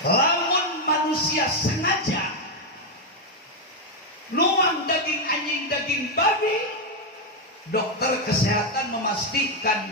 Lamun manusia sengaja nuang daging anjing, daging babi, dokter kesehatan memastikan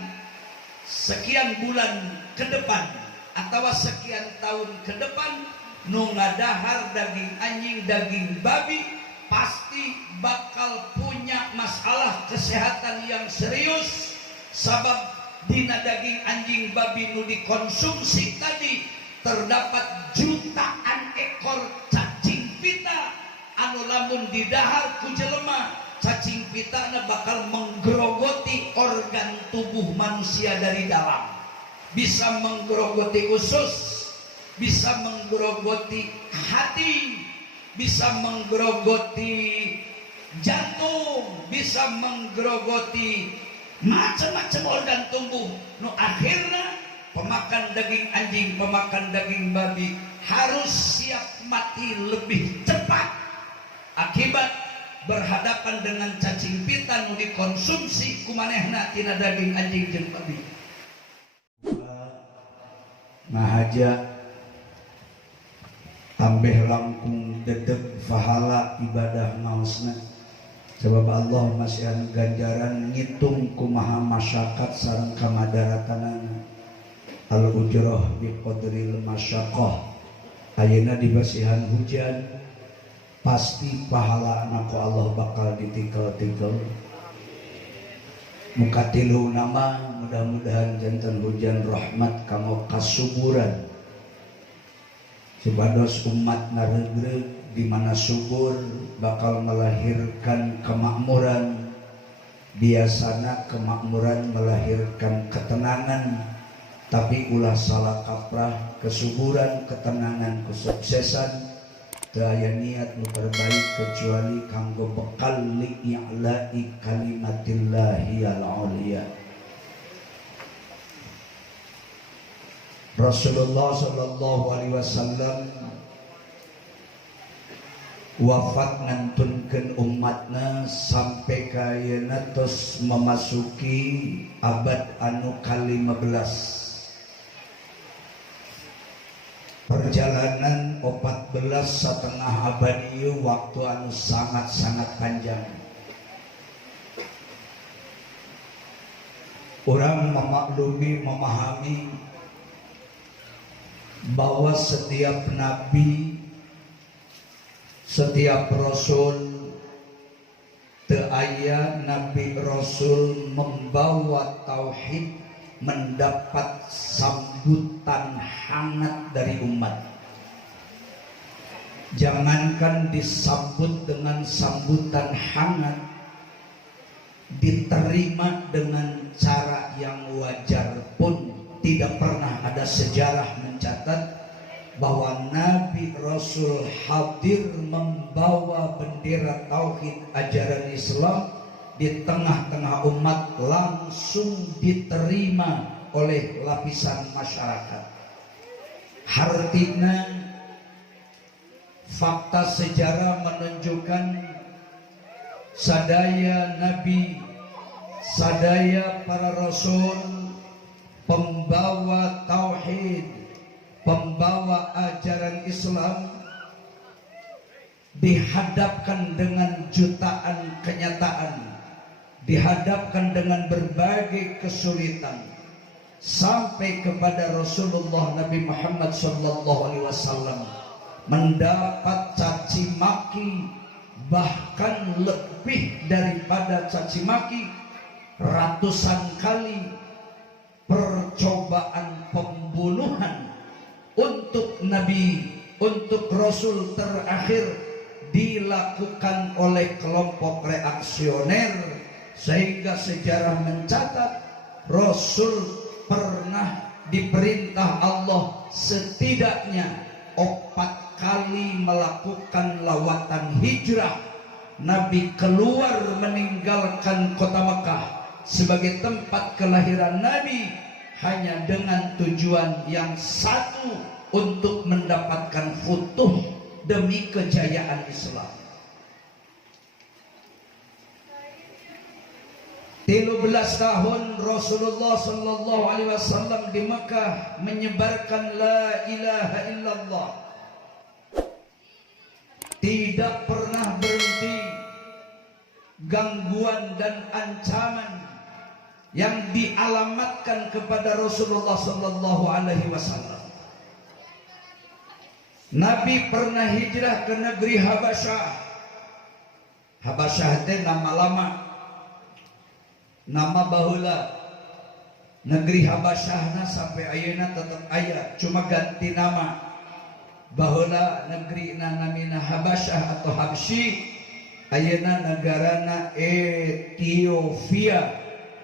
sekian bulan ke depan atau sekian tahun ke depan nu ngadahar daging anjing, daging babi pasti bakal punya masalah kesehatan yang serius. Sabab dina daging anjing babi nu dikonsumsi tadi terdapat jutaan ekor cacing pita anu lamun didahar ku jelema, cacing pitana bakal menggerogoti organ tubuh manusia dari dalam. Bisa menggerogoti usus, bisa menggerogoti hati, bisa menggerogoti jantung, bisa menggerogoti macam-macam organ tubuh. Nu akhirnya pemakan daging anjing, pemakan daging babi harus siap mati lebih cepat akibat berhadapan dengan cacing pita nu dikonsumsi kumanehna tina daging anjing jeung babi. Mahaja ambeh langkung dedeg pahala ibadah mausna. Sebab Allah masih anu ganjaran ngitung kumaha masyarakat sareng kamadaratanana. Al ujroh bi qadril masyaqqah. Ayeuna di basihan hujan pasti pahala anak Allah bakal ditikel-tikel. Muka tilu nama mudah-mudahan jantan hujan rahmat kamo kasuburan. Sebados umat naregreg di mana subur bakal melahirkan kemakmuran. Biasana kemakmuran melahirkan ketenangan, tapi ulah salah kaprah kesuburan, ketenangan, kesuksesan daya niat nu terbaik kecuali kanggo bekal li i'la'i kalimatillahi al-'ulya. Rasulullah sallallahu alaihi wasallam wafat ngantunkeun umatna sampai ka ayeuna tos memasuki abad anu ka-15. Perjalanan 14,5 abad ieu waktu anu sangat-sangat panjang. Orang memaklumi, memahami bahwa setiap nabi, setiap rasul, teu aya nabi rasul membawa tauhid mendapat sambutan hangat dari umat. Jangankan disambut dengan sambutan hangat, diterima dengan cara yang wajar pun tidak pernah ada sejarah mencatat bahwa Nabi Rasul hadir membawa bendera tauhid ajaran Islam di tengah-tengah umat langsung diterima oleh lapisan masyarakat. Artinya fakta sejarah menunjukkan sadaya nabi, sadaya para rasul, pembawa tauhid, pembawa ajaran Islam dihadapkan dengan jutaan kenyataan, dihadapkan dengan berbagai kesulitan, sampai kepada Rasulullah Nabi Muhammad SAW mendapat caci maki, bahkan lebih daripada caci maki, ratusan kali percobaan pembunuhan untuk Nabi, untuk Rasul terakhir dilakukan oleh kelompok reaksioner. Sehingga sejarah mencatat Rasul pernah diperintah Allah setidaknya 4 kali melakukan lawatan hijrah. Nabi keluar meninggalkan kota Makkah sebagai tempat kelahiran Nabi hanya dengan tujuan yang satu, untuk mendapatkan futuh demi kejayaan Islam. 13 tahun Rasulullah sallallahu alaihi wasallam di Mekah menyebarkan la ilaha illallah. Tidak pernah berhenti gangguan dan ancaman yang dialamatkan kepada Rasulullah sallallahu alaihi wasallam. Nabi pernah hijrah ke negeri Habasyah. Habasyah itu nama lama, nama baheula. Negeri Habasyahna sampai ayeuna tetap aya, cuma ganti nama. Baheula negeri namina Habasyah atau Habsyi, ayeuna negarana Ethiopia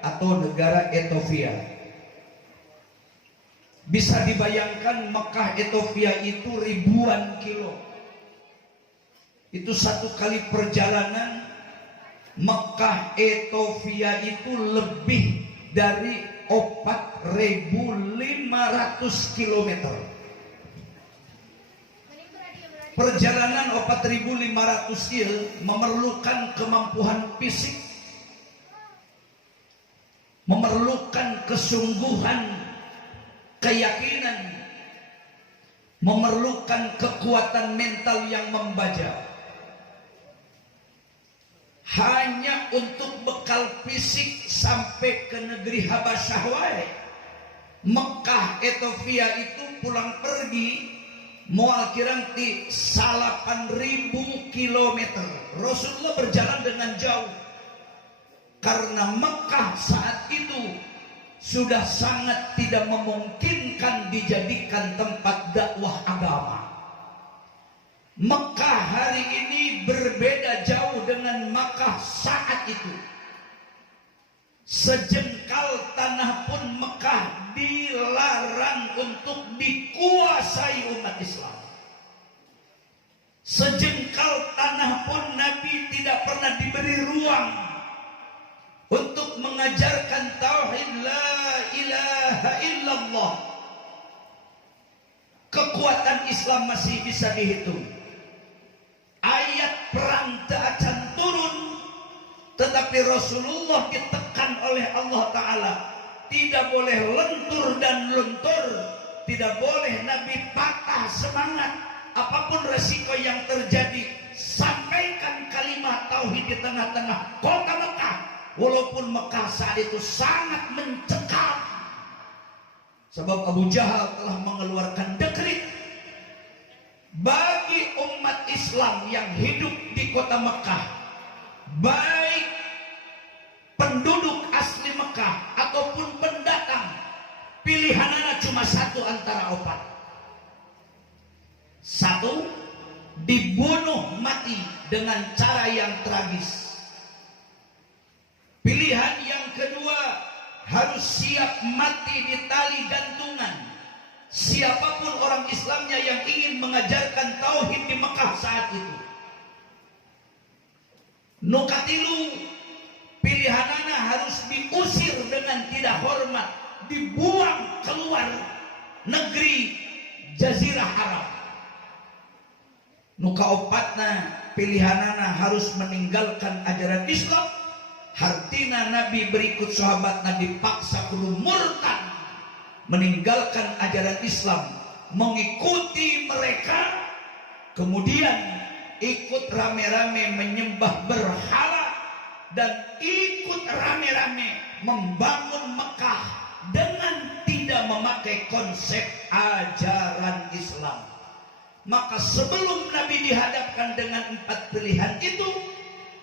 atau negara Ethiopia. Bisa dibayangkan Mekah Ethiopia itu ribuan kilo. Itu satu kali perjalanan Mekah Ethiopia itu lebih dari 4.500 km. Perjalanan 4.500 km memerlukan kemampuan fisik, memerlukan kesungguhan, keyakinan, memerlukan kekuatan mental yang membaja. Hanya untuk bekal fisik sampai ke negeri Habasyah wae. Mekah Ethiopia itu pulang pergi moal kirang ti 8.000 km. Rasulullah berjalan dengan jauh karena Mekah saat itu sudah sangat tidak memungkinkan dijadikan tempat dakwah agama. Mekah hari ini berbeda jauh dengan Mekah saat itu. Sejengkal tanah pun Mekah dilarang untuk dikuasai umat Islam. Sejengkal tanah pun Nabi tidak pernah diberi ruang untuk mengajarkan tauhid la ilaha illallah. Kekuatan Islam masih bisa dihitung. Ayat perang tak akan turun, tetapi Rasulullah ditekan oleh Allah Ta'ala. Tidak boleh lentur dan luntur, tidak boleh Nabi patah semangat. Apapun resiko yang terjadi, sampaikan kalimat tauhid di tengah-tengah kota Mekah. Walaupun Mekah saat itu sangat mencekam, sebab Abu Jahal telah mengeluarkan dekret bagi umat Islam yang hidup di kota Mekah, baik penduduk asli Mekah ataupun pendatang, pilihannya cuma satu antara opat. Satu, dibunuh mati dengan cara yang tragis. Pilihan yang kedua, harus siap mati di tali gantungan. Siapapun orang Islamnya yang ingin mengajarkan tauhid di Mekah saat itu. Nukatilu, pilihanana harus diusir dengan tidak hormat, dibuang keluar negeri Jazirah Arab. Nukaopatna, pilihanana harus meninggalkan ajaran Islam. Hartina Nabi berikut sahabatnya dipaksa kudu murtad, meninggalkan ajaran Islam, mengikuti mereka, kemudian ikut rame-rame menyembah berhala dan ikut rame-rame membangun Mekah dengan tidak memakai konsep ajaran Islam. Maka sebelum Nabi dihadapkan dengan 4 pilihan itu,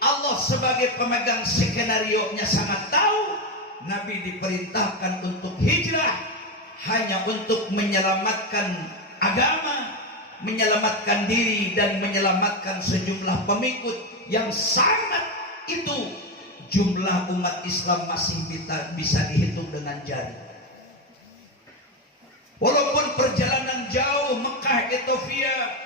Allah sebagai pemegang skenario-nya sangat tahu Nabi diperintahkan untuk hijrah hanya untuk menyelamatkan agama, menyelamatkan diri dan menyelamatkan sejumlah pengikut yang sangat itu. Jumlah umat Islam masih bisa dihitung dengan jari. Walaupun perjalanan jauh Mekah Ethiopia,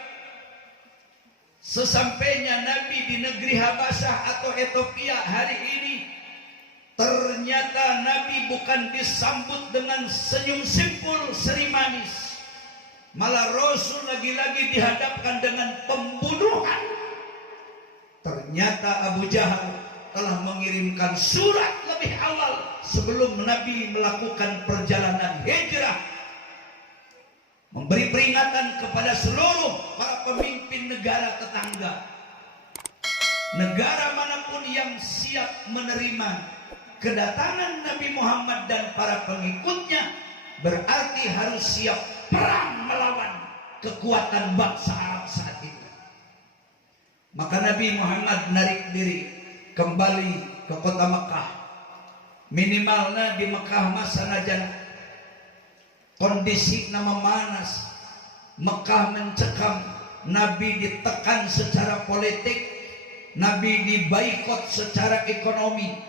sesampainya Nabi di negeri Habasyah atau Ethiopia hari ini, ternyata Nabi bukan disambut dengan senyum simpul seri manis. Malah Rasul lagi-lagi dihadapkan dengan pembunuhan. Ternyata Abu Jahal telah mengirimkan surat lebih lebih awal sebelum Nabi melakukan perjalanan hijrah, memberi peringatan kepada seluruh para pemimpin negara tetangga, negara manapun yang siap menerima kedatangan Nabi Muhammad dan para pengikutnya, berarti harus siap perang melawan kekuatan bangsa Arab saat itu. Maka Nabi Muhammad narik diri kembali ke kota Mekah. Minimalnya di Mekah masa najan kondisi nama manas, Mekah mencekam, Nabi ditekan secara politik, Nabi dibaikot secara ekonomi.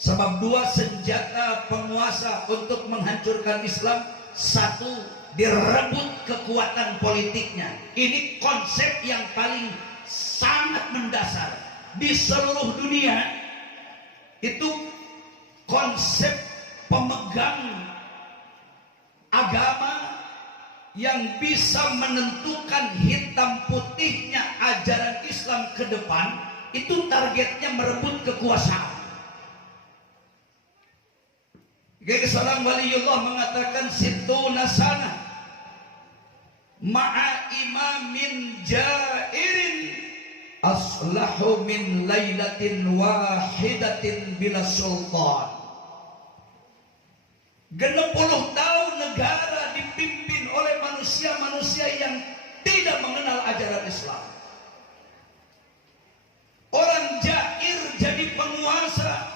Sebab dua senjata penguasa untuk menghancurkan Islam, satu direbut kekuatan politiknya. Ini konsep yang paling sangat mendasar di seluruh dunia. Itu konsep pemegang agama yang bisa menentukan hitam putihnya ajaran Islam ke depan, itu targetnya merebut kekuasaan. Seorang waliullah mengatakan situna sana ma'a imamin jairin aslahu min lailatin wahidatin bila sultan. 60 tahun negara dipimpin oleh manusia-manusia yang tidak mengenal ajaran Islam. Orang jair jadi penguasa,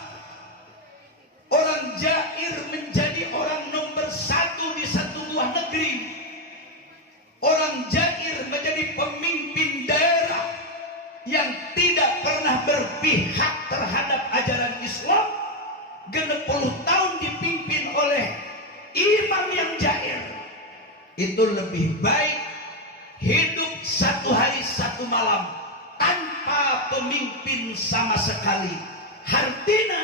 orang jair menjadi orang nomor satu di satu buah negeri, orang jair menjadi pemimpin daerah yang tidak pernah berpihak terhadap ajaran Islam. 60 tahun dipimpin oleh imam yang jair. Itu lebih baik hidup satu hari satu malam tanpa pemimpin sama sekali. Artinya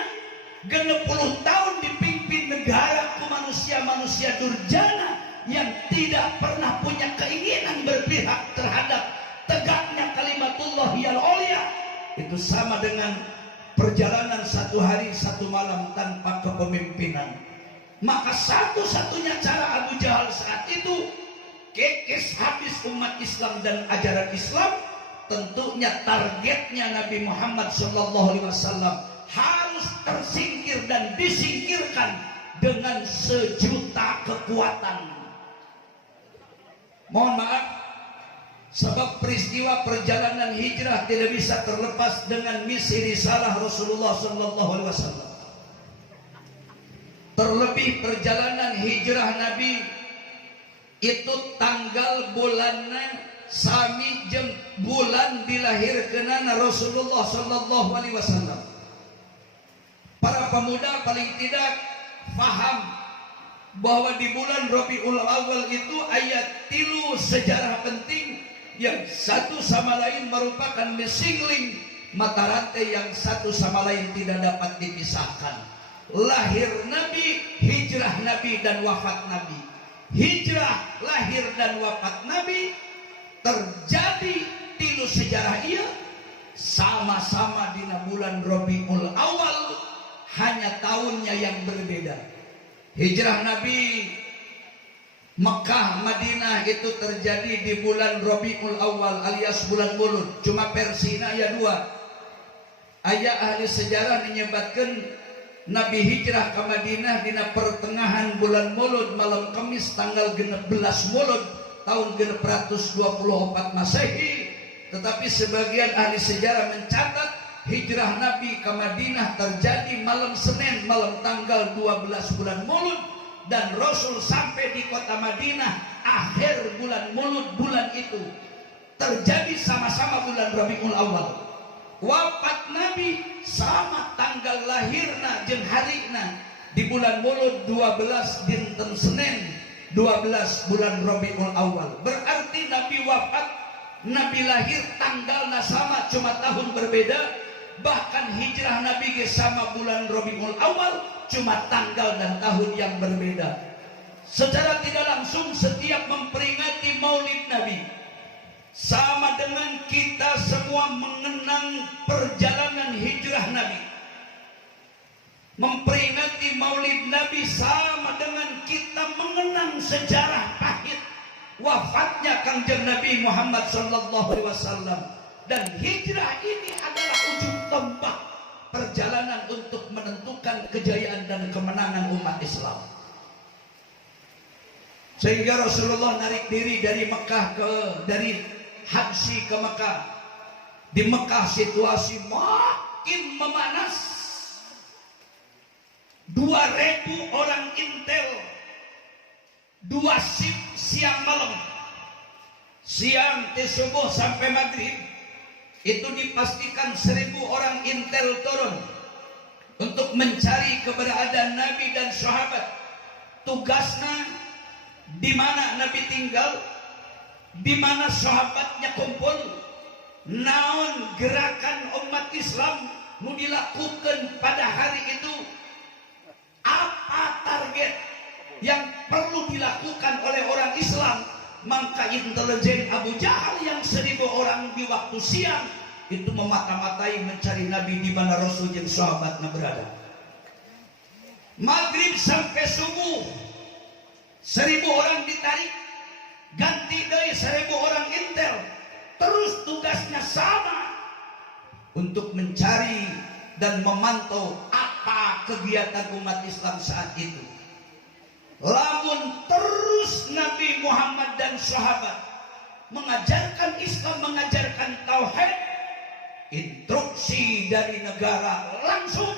60 tahun dipimpin negara ke manusia-manusia durjana yang tidak pernah punya keinginan berpihak terhadap tegaknya kalimatullah yang ulia, itu sama dengan perjalanan satu hari satu malam tanpa kepemimpinan. Maka satu-satunya cara Abu Jahal saat itu kekes habis umat Islam dan ajaran Islam, tentunya targetnya Nabi Muhammad SAW harus tersingkir dan disingkirkan dengan sejuta kekuatan. Mohon maaf, sebab peristiwa perjalanan hijrah tidak bisa terlepas dengan misi risalah Rasulullah SAW. Terlebih perjalanan hijrah Nabi itu tanggal bulannya sami jeung bulan dilahirkeun Rasulullah SAW. Para pemuda paling tidak faham bahwa di bulan Rabiul Awal itu ayat tilu sejarah penting yang satu sama lain merupakan mesingling mata rantai yang satu sama lain tidak dapat dipisahkan. Lahir Nabi, hijrah Nabi dan wafat Nabi. Hijrah, lahir dan wafat Nabi terjadi tilu sejarah ia sama-sama di bulan Rabiul Awal, hanya tahunnya yang berbeda. Hijrah Nabi Mekah Madinah itu terjadi di bulan Rabiul Awal alias bulan Mulud. Cuma versina aya dua. Aya ahli sejarah menyebutkan Nabi hijrah ke Madinah dina pertengahan bulan Mulud malam Kamis tanggal 16 Mulud tahun 624 Masehi. Tetapi sebagian ahli sejarah mencatat hijrah Nabi ke Madinah terjadi malam Senin, malam tanggal 12 bulan Mulud, dan Rasul sampai di kota Madinah akhir bulan Mulud. Bulan itu terjadi sama-sama bulan Rabiul Awal. Wafat Nabi sama tanggal lahirna jeung harina di bulan Mulud 12 dinten Senin 12 bulan Rabiul Awal. Berarti Nabi wafat, Nabi lahir tanggalna sama cuma tahun berbeda. Bahkan hijrah Nabi sama bulan Rabiul Awal cuma tanggal dan tahun yang berbeda. Secara tidak langsung setiap memperingati Maulid Nabi sama dengan kita semua mengenang perjalanan hijrah Nabi. Memperingati Maulid Nabi sama dengan kita mengenang sejarah pahit wafatnya Kangjeng Nabi Muhammad sallallahu alaihi wasallam. Dan hijrah ini adalah ujung tombak perjalanan untuk menentukan kejayaan dan kemenangan umat Islam. Sehingga Rasulullah narik diri dari Habsyi ke Mekah. Di Mekah situasi makin memanas. 2.000 orang intel, 2 shift siang malam, siang di subuh sampai maghrib, itu dipastikan 1.000 orang intel turun untuk mencari keberadaan Nabi dan sahabat. Tugasnya di mana Nabi tinggal, di mana sahabatnya kumpul, naon gerakan umat Islam nu dilakukan pada hari itu, apa target yang perlu dilakukan oleh orang Islam. Maka intelijen Abu Jahal yang 1.000 orang di waktu siang itu memata-matai mencari Nabi di mana Rasul dan sahabatnya berada. Maghrib sampai subuh 1.000 orang ditarik, ganti dari 1.000 orang intel, terus tugasnya sama untuk mencari dan memantau apa kegiatan umat Islam saat itu. Lamun terus Nabi Muhammad dan sahabat mengajarkan Islam, mengajarkan tauhid, instruksi dari negara langsung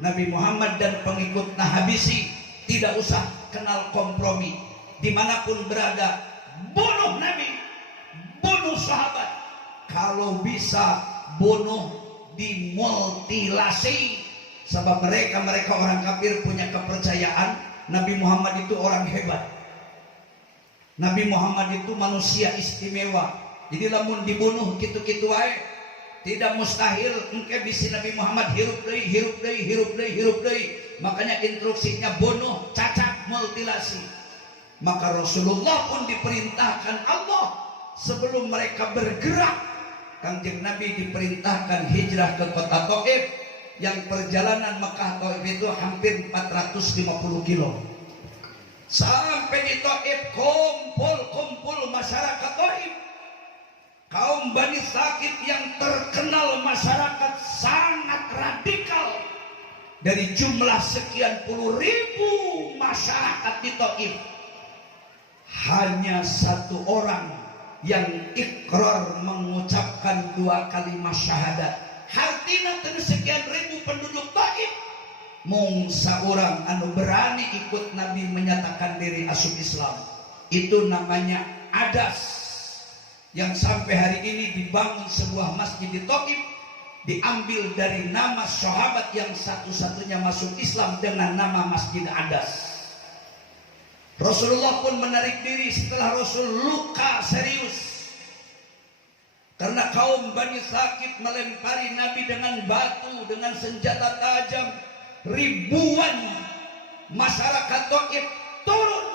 Nabi Muhammad dan pengikutnya habisi, tidak usah kenal kompromi. Dimanapun berada, bunuh Nabi, bunuh sahabat, kalau bisa bunuh dimutilasi. Sebab mereka orang kafir punya kepercayaan Nabi Muhammad itu orang hebat, Nabi Muhammad itu manusia istimewa. Jadi lamun dibunuh gitu-gitu wae tidak mustahil engke bisi Nabi Muhammad hirup deui. Makanya instruksinya bunuh, cacat, mutilasi. Maka Rasulullah pun diperintahkan Allah sebelum mereka bergerak, Kangjeng Nabi diperintahkan hijrah ke kota Taif, yang perjalanan Mekah Taif itu hampir 450 kilo. Sampai di Taif kumpul masyarakat Taif, kaum Bani Sakif yang terkenal masyarakat sangat radikal. Dari jumlah sekian puluh ribu masyarakat di Taif, hanya 1 orang yang ikrar mengucapkan 2 kalimat syahadat. Hartina dari sekian ribu penduduk Taif, mung saurang anu berani ikut Nabi menyatakan diri asup Islam. Itu namanya Adas, yang sampai hari ini dibangun sebuah masjid di Taif, diambil dari nama sahabat yang satu-satunya masuk Islam dengan nama Masjid Adas. Rasulullah pun menarik diri setelah Rasul luka serius karena kaum Bani Sakif melempari Nabi dengan batu, dengan senjata tajam. Ribuan masyarakat Taif turun,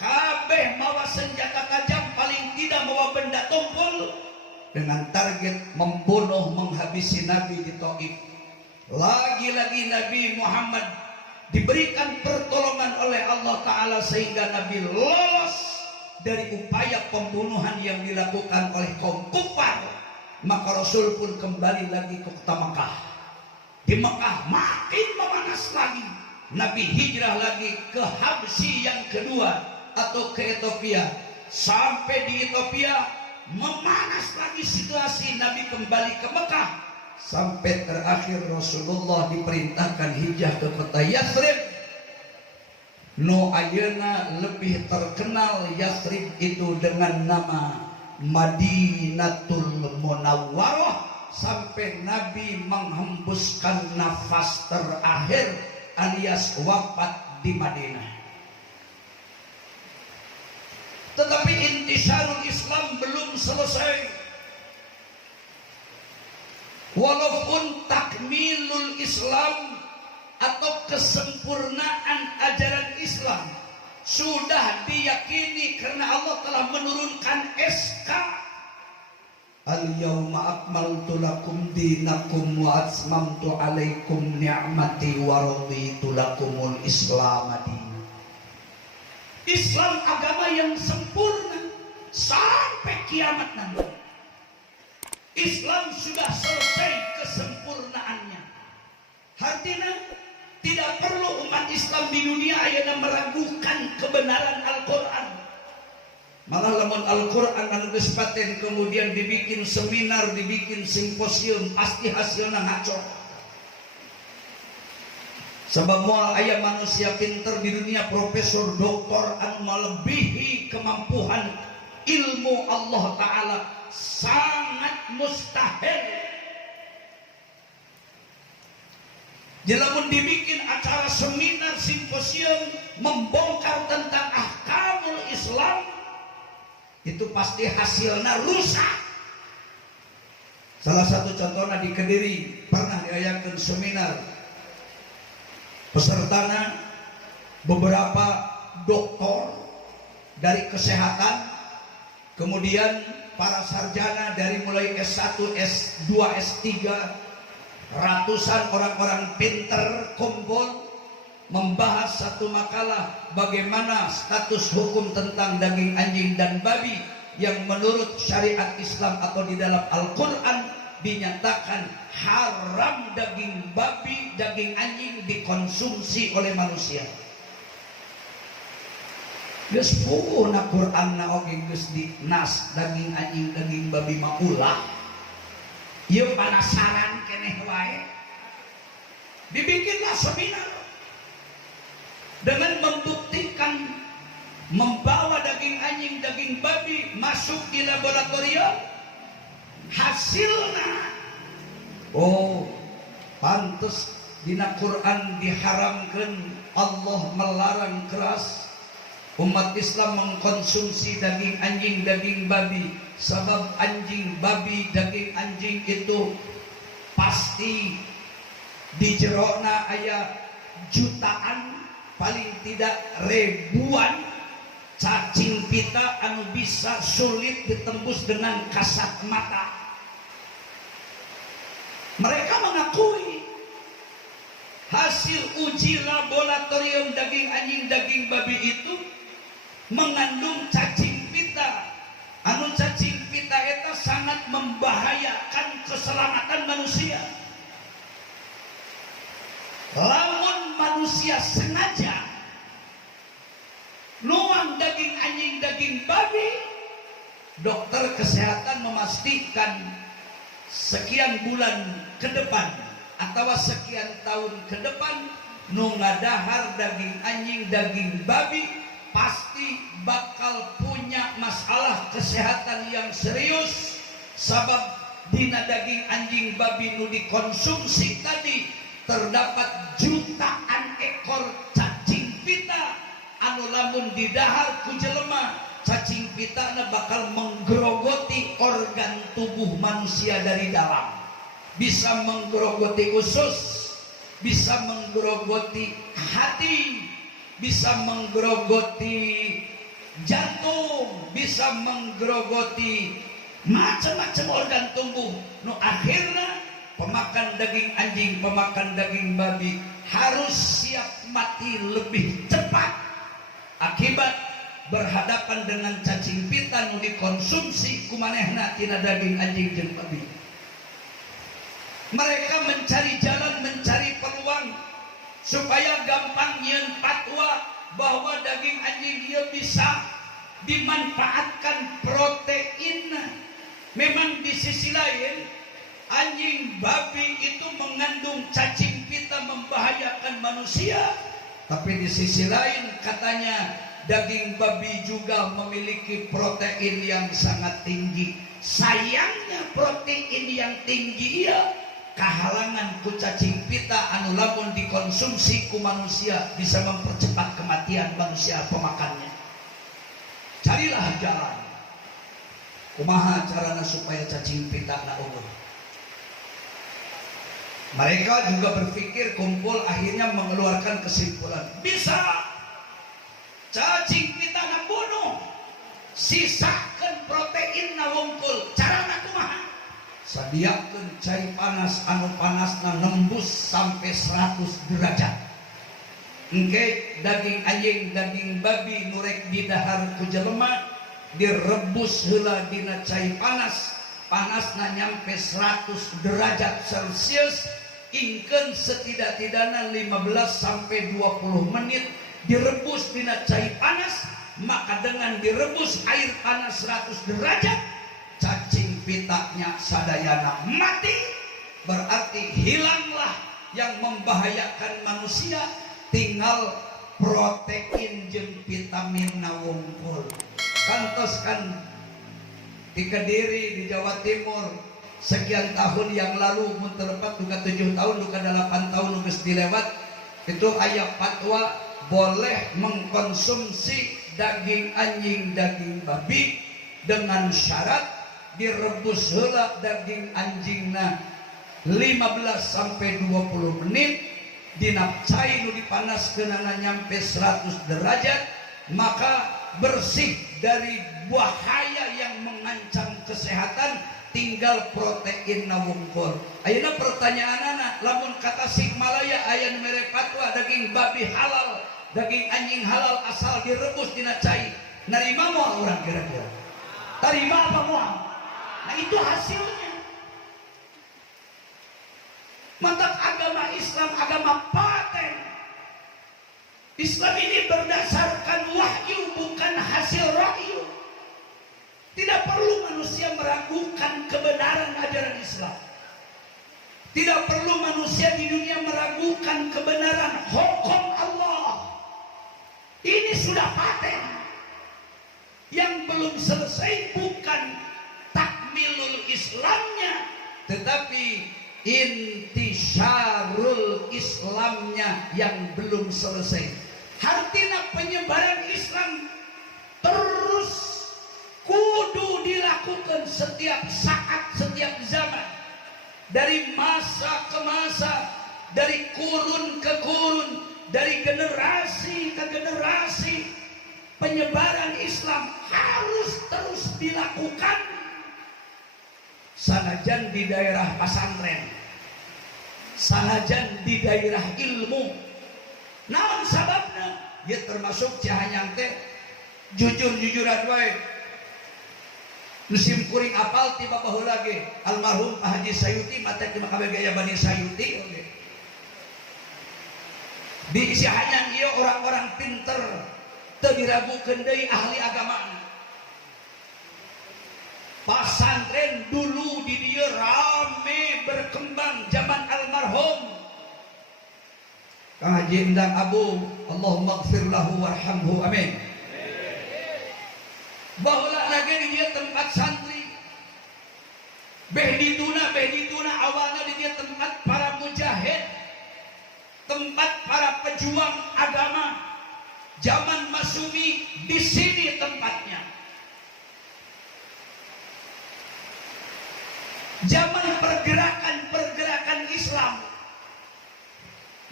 kabeh mawa senjata tajam, paling tidak mawa benda tumpul, dengan target membunuh, menghabisi Nabi di Taif. Lagi-lagi Nabi Muhammad diberikan pertolongan oleh Allah Ta'ala sehingga Nabi lolos dari upaya pembunuhan yang dilakukan oleh kaum kufar. Maka Rasul pun kembali lagi ke kota Mekah. Di Mekah makin memanas lagi. Nabi hijrah lagi ke Habsyi yang kedua atau ke Ethiopia. Sampai di Ethiopia memanas lagi situasi. Nabi kembali ke Mekah. Sampai terakhir Rasulullah diperintahkan hijrah ke kota Yathrib. No ayeuna lebih terkenal Yathrib itu dengan nama Madinatul Munawwarah, sampai Nabi menghembuskan nafas terakhir alias wafat di Madinah. Tetapi intisarul Islam belum selesai. Walaupun takmilul Islam atau kesempurnaan ajaran Islam sudah diyakini karena Allah telah menurunkan SK Al-yawma akmaltu lakum dinakum wa atmamtu alaikum ni'mati wa raditu lakumul Islam madina. Islam agama yang sempurna sampai kiamat nanti. Islam sudah selesai kesempurnaannya. Artinya tidak perlu umat Islam di dunia yang meragukan kebenaran Al-Quran. Malah lamun Al-Quran anu geus paten kemudian dibikin seminar, dibikin simposium, pasti hasilnya ngaco. Sebab moal aya manusia pinter di dunia, profesor, doktor anu melebihi kemampuan ilmu Allah Ta'ala, sangat mustahil. Jelamun dibikin acara seminar, simposium membongkar tentang ahkamul Islam, itu pasti hasilnya rusak. Salah satu contohnya di Kediri pernah diayakan seminar, pesertanya beberapa doktor dari kesehatan, kemudian para sarjana dari mulai S1, S2, S3, ratusan orang-orang pinter kumpul membahas satu makalah bagaimana status hukum tentang daging anjing dan babi yang menurut syariat Islam atau di dalam Al-Quran dinyatakan haram daging babi, daging anjing dikonsumsi oleh manusia. Geus puguhna Quran na oge geus dinas daging anjing, daging babi mah ulah. Ieu penasaran keneh wae. Dibikinlah seminar dengan membuktikan membawa daging anjing, daging babi masuk di laboratorium, hasilnya pantes dina Quran diharamkan, Allah melarang keras umat Islam mengkonsumsi daging anjing, daging babi. Sebab anjing, babi, daging anjing itu pasti di jerona aya jutaan, paling tidak ribuan cacing pita anu bisa sulit ditembus dengan kasat mata. Mereka mengakui hasil uji laboratorium daging anjing, daging babi itu mengandung cacing pita. Anu cacing pita eta sangat membahayakan keselamatan manusia. Lamun manusia sengaja nuang daging anjing, daging babi, dokter kesehatan memastikan sekian bulan ke depan atau sekian tahun ke depan nu ngadahar daging anjing, daging babi pasti bakal punya masalah kesehatan yang serius. Sebab dina daging anjing babi nu dikonsumsi tadi terdapat jutaan ekor cacing pita anu lamun didahar ku jelema, cacing pitana bakal menggerogoti organ tubuh manusia dari dalam. Bisa menggerogoti usus, bisa menggerogoti hati, bisa menggerogoti jantung, bisa menggerogoti macam-macam organ tubuh. Nu akhirnya pemakan daging anjing, pemakan daging babi harus siap mati lebih cepat akibat berhadapan dengan cacing pita nu dikonsumsi kumanehna tina daging anjing jeung babi. Mereka mencari jalan, mencari peluang supaya gampang nyeun fatwa bahwa daging anjing ieu bisa dimanfaatkan proteinna. Memang di sisi lain anjing babi itu mengandung cacing pita membahayakan manusia, tapi di sisi lain katanya daging babi juga memiliki protein yang sangat tinggi. Sayangnya protein yang tinggi kahalangan ku cacing pita anu lamun dikonsumsi ku manusia bisa mempercepat kematian manusia pemakannya. Carilah jalan kumaha carana supaya cacing pita na unggul. Mereka juga berpikir kumpul, akhirnya mengeluarkan kesimpulan bisa cacing pita na bunuh, sisakan protein na wungkul. Carana kumaha? sadiakeun cai panas anu panasna nembus sampai 100 derajat. Engke daging anjing daging babi nurek didahar ku jelema direbus heula dina cai panas, panasna nyampe 100 derajat Celcius, ingkeun setidak-tidakna 15 sampai 20 menit direbus dina cai panas. Maka dengan direbus air panas 100 derajat, cacing pitaknya sadayana mati. Berarti hilanglah yang membahayakan manusia, tinggal protein jeung vitamin na wungkul. Kantos kan di Kediri di Jawa Timur sekian tahun yang lalu, mun tepat duka 7 tahun duka 8 tahun geus dilewat, itu aya fatwa boleh mengkonsumsi daging anjing daging babi dengan syarat direbus heula daging anjingna 15 sampai 20 menit dina cai nu dipanaskeunana nyampe 100 derajat, maka bersih dari bahaya yang mengancam kesehatan, tinggal protein na wungkul. Ayeuna pertanyaanana, lamun kata Sikmalaya aya nu mere fatwa daging babi halal, daging anjing halal asal direbus dina cai, narima moal urang kira-kira? Tarima apa moal? Nah itu hasilnya. Mantap, agama Islam agama paten. Islam ini berdasarkan wahyu, bukan hasil rakyu. Tidak perlu manusia meragukan kebenaran ajaran Islam. Tidak perlu manusia di dunia meragukan kebenaran hukum Allah. Ini sudah paten. Yang belum selesai bukan takmilul Islamnya, tetapi intisyarul Islamnya yang belum selesai. Artinya penyebaran Islam terus kudu dilakukan setiap saat, setiap zaman, dari masa ke masa, dari kurun ke kurun, dari generasi ke generasi. Penyebaran Islam harus terus dilakukan. Sanajan di daerah pesantren, sanajan di daerah ilmu. Naon sababna? Ya termasuk cahanyang teh jujur-jujuran wae. Musim kuring apal tiba baheula ge almarhum Pak Haji Sayuti mate ke makabe gaya Bani Sayuti oge. Di cahanyang ieu orang-orang pinter teu diragukeun deui ahli agama. Pesantren dulu di dia rame berkembang zaman almarhum Kang Haji Endang Abu, Allahumma gfir lahu warhamhu, amin. Baheula lagi di dia tempat santri. Behdituna awalnya di dia tempat para mujahid, tempat para pejuang agama. Zaman Masumi di sini tempatnya. Zaman pergerakan Islam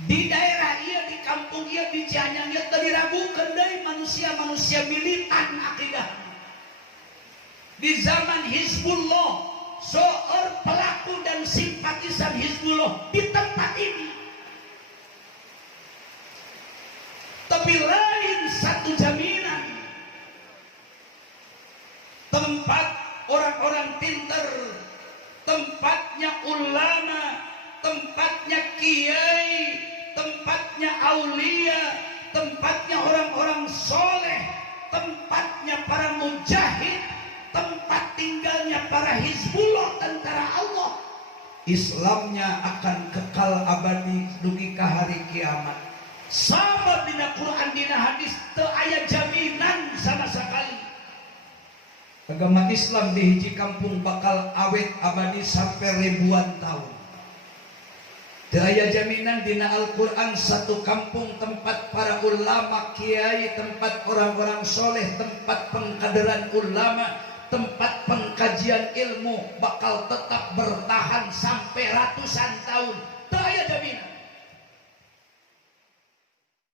di daerah ia, di kampung ia, di Cianyang ia diragukan dari manusia-manusia militan akidah. Di zaman Hizbullah, seorang pelaku dan simpatisan Hizbullah di tempat ini. Tapi lain satu jaminan, tempat orang-orang pintar, tempatnya ulama, tempatnya kiai, tempatnya aulia, tempatnya orang-orang soleh, tempatnya para mujahid, tempat tinggalnya para Hizbullah, tentara Allah. Islamnya akan kekal abadi dugi ka hari kiamat. Sabab dina Quran dina hadis teu aya jaminan sama sekali. Agama Islam di hiji kampung bakal awet abadi sampai ribuan tahun. Teu aya jaminan dina Al-Quran satu kampung tempat para ulama, kiai, tempat orang-orang soleh, tempat pengkaderan ulama, tempat pengkajian ilmu bakal tetap bertahan sampai ratusan tahun. Teu aya jaminan.